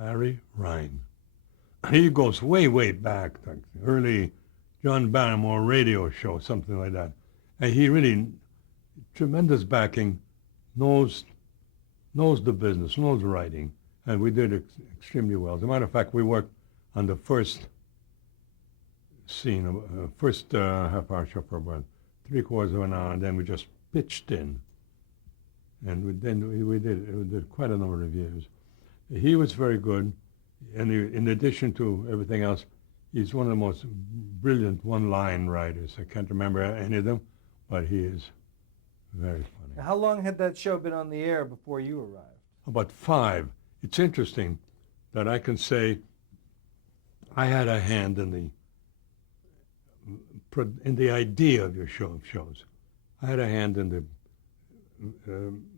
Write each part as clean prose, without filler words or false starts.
Larry Ryan. He goes way, way back, like early John Barrymore radio show, something like that. And he really, tremendous backing, knows the business, knows writing, and we did extremely well. As a matter of fact, we worked on the first scene, first half-hour show for about 3/4 of an hour, and then we just pitched in. And we did quite a number of years. He was very good, and in addition to everything else, he's one of the most brilliant one-line writers. I can't remember any of them, but he is very funny. How long had that show been on the air before you arrived? About 5. It's interesting that I can say I had a hand in the idea of your shows. I had a hand in the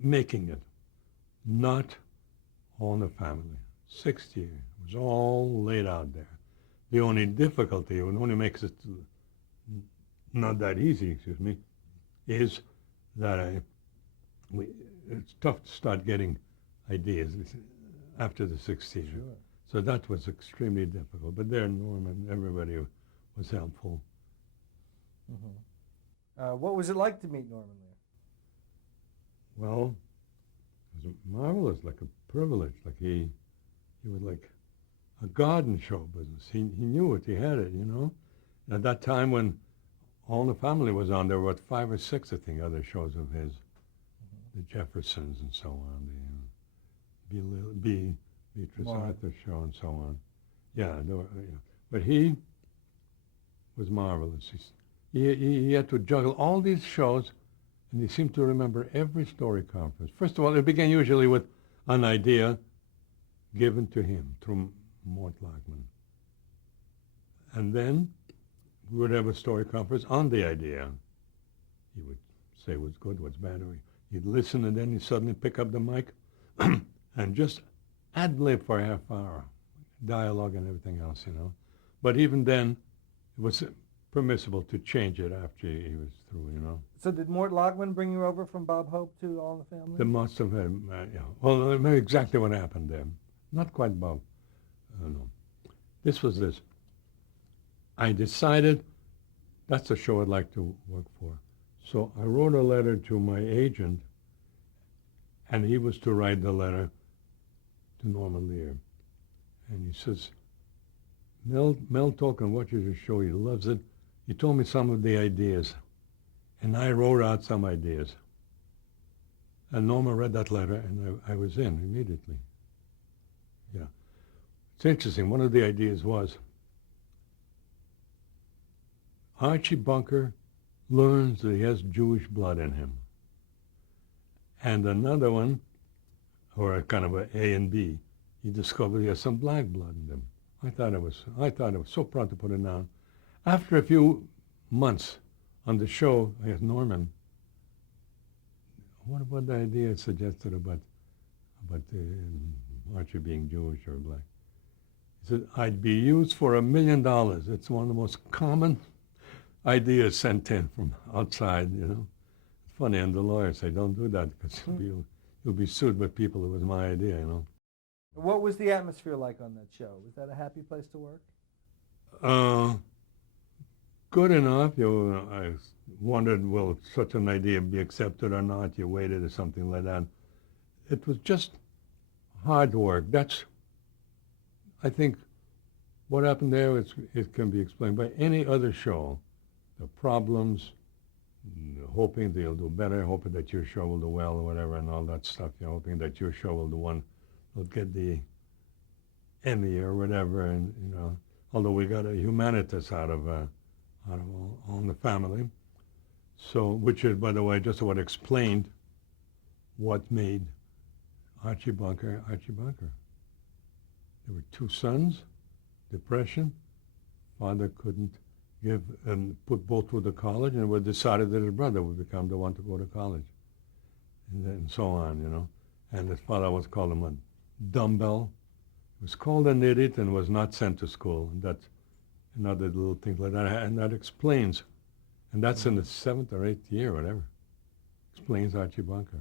making it, not All in the Family. 6 years. It was all laid out there. The only difficulty, what only makes it not that easy, is that it's tough to start getting ideas after the 6th year. Sure. So that was extremely difficult. But there, Norman, everybody was helpful. Mm-hmm. What was it like to meet Norman Lear? Well, it was marvelous, like a privilege. Like he was like a god in show business. He knew it. He had it, you know. And at that time when All in the Family was on, there were 5 or 6, I think, other shows of his. Mm-hmm. The Jeffersons and so on. The Beatrice Arthur show and so on. Yeah, but he was marvelous. He had to juggle all these shows, and he seemed to remember every story conference. First of all, it began usually with an idea given to him through Mort Lachman. And then we would have a story conference on the idea. He would say what's good, what's bad. He'd listen, and then he'd suddenly pick up the mic and just ad-lib for a half hour, dialogue and everything else, you know. But even then, it was permissible to change it after he was through, you know. So did Mort Lachman bring you over from Bob Hope to All in the Family? They must have had, yeah. Well, I know exactly what happened there. Not quite Bob. No. This was this. I decided that's a show I'd like to work for. So I wrote a letter to my agent, and he was to write the letter to Norman Lear. And he says, Mel Tolkin watches your show. He loves it. He told me some of the ideas, and I wrote out some ideas. And Norma read that letter, and I was in immediately. Yeah. It's interesting. One of the ideas was Archie Bunker learns that he has Jewish blood in him. And another one, or a kind of A and B, he discovered he has some black blood in him. I thought I was so proud to put it down. After a few months on the show, I asked Norman, what about the idea suggested about Archie being Jewish or black? He said, I'd be used for $1 million. It's one of the most common ideas sent in from outside, you know. It's funny, and the lawyers say, don't do that, because you'll be sued by people. It was my idea, you know. What was the atmosphere like on that show? Was that a happy place to work? Good enough. I wondered, will such an idea be accepted or not? You waited or something like that. It was just hard work. That's, I think, what happened there, it can be explained by any other show. The problems, hoping they'll do better, hoping that your show will do well or whatever and all that stuff. You're hoping that your show will do one. We'll get the Emmy or whatever, and you know. Although we got a humanitas out of All in the Family, so which is, by the way, just what explained what made Archie Bunker Archie Bunker. There were 2 sons, depression. Father couldn't put both through the college, and it decided that his brother would become the one to go to college, and so on, you know. And his father was called him a dumbbell. He was called an idiot and was not sent to school. And that's another little thing like that. And that explains, and that's in the 7th or 8th year, whatever, explains Archie Bunker.